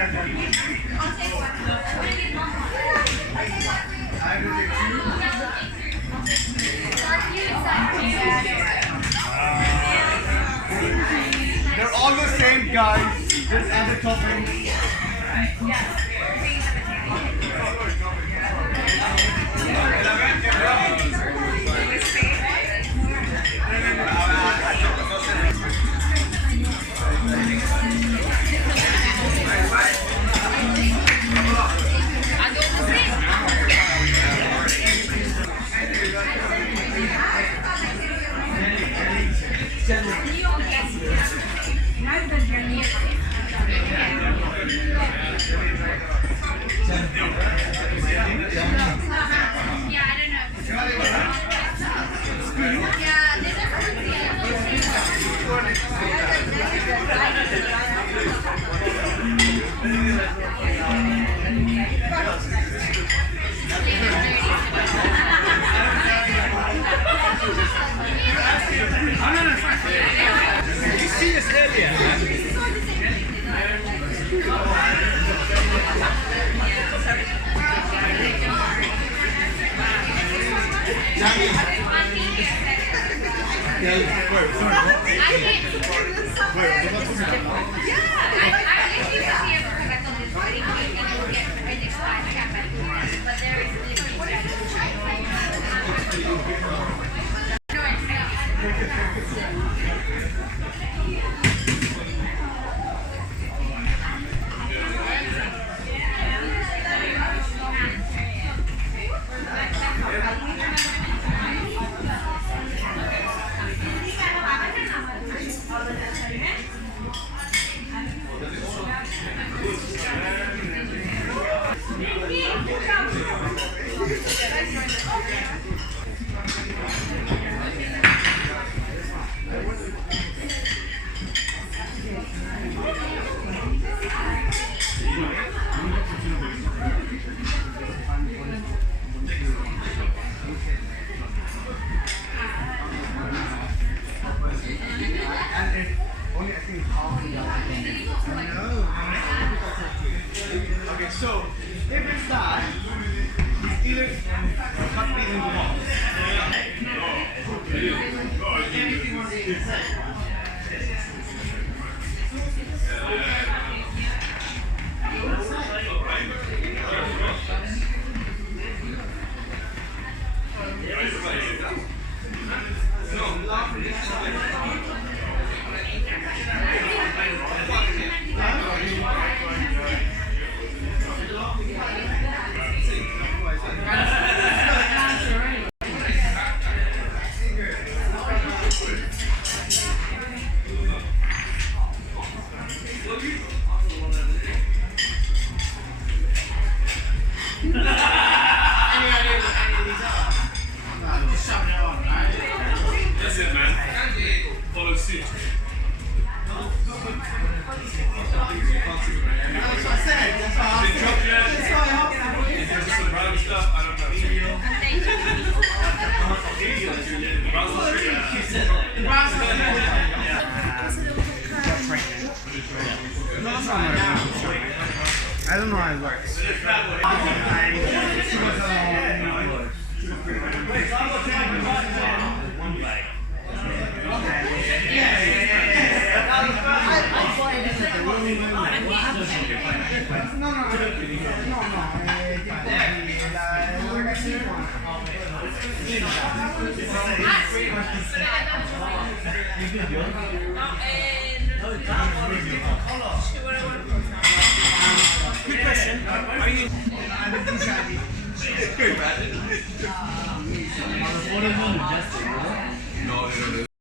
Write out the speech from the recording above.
They're all the same, guys. Just add the toppings. Okay, so if it's that, it's either cut these into half. Anything on the inside. That's it, man. Follow suit. That's what I said. That's what I Big chocolate. Is there just some brown stuff? I don't know. Brown I don't know how it works. Quick question. Are you? Good, man. No,